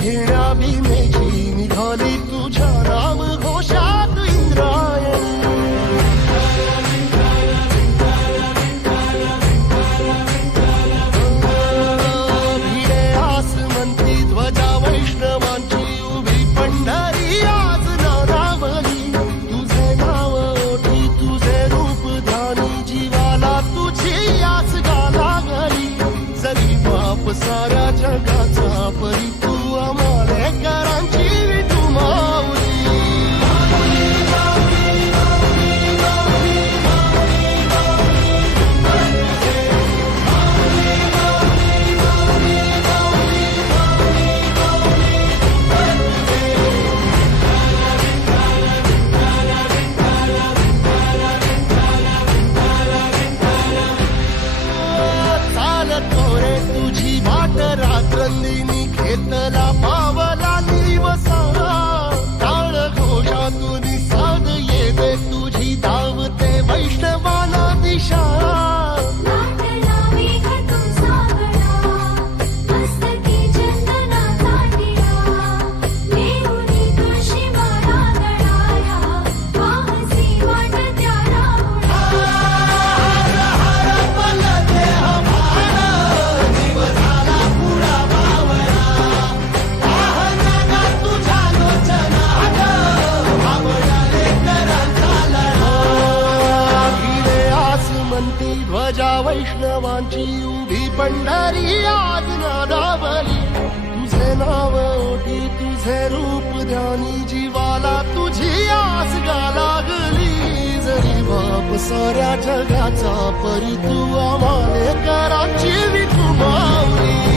घेण्या भीमेची निघाली तुझ्या नाम घोषात इंद्रायणी. भिडे आसमंती ध्वजा वैष्णवांची उभी पंढरी आज नानावली. तुझे नाव ओठी तुझे रूप ध्यानी जीवाला तुझी आस गाला गली. जरी बाप साऱ्या जगाचा परी तू आमालेकरांची विठू माऊली. रात्रंदिनी घेतला पावला दिवसा. टाळ घोषातून साध येते तुझी धावते वैष्णवाला दिशा. ध्वजा वैष्णवांची उभी पंढरी आज नादावली. तुझे नाव ओठी तुझे रूप ध्यानी जीवाला तुझी आस गा लागली. जरी बाप साऱ्या जगाचा परी तू आमालेकरांची विठू माऊली.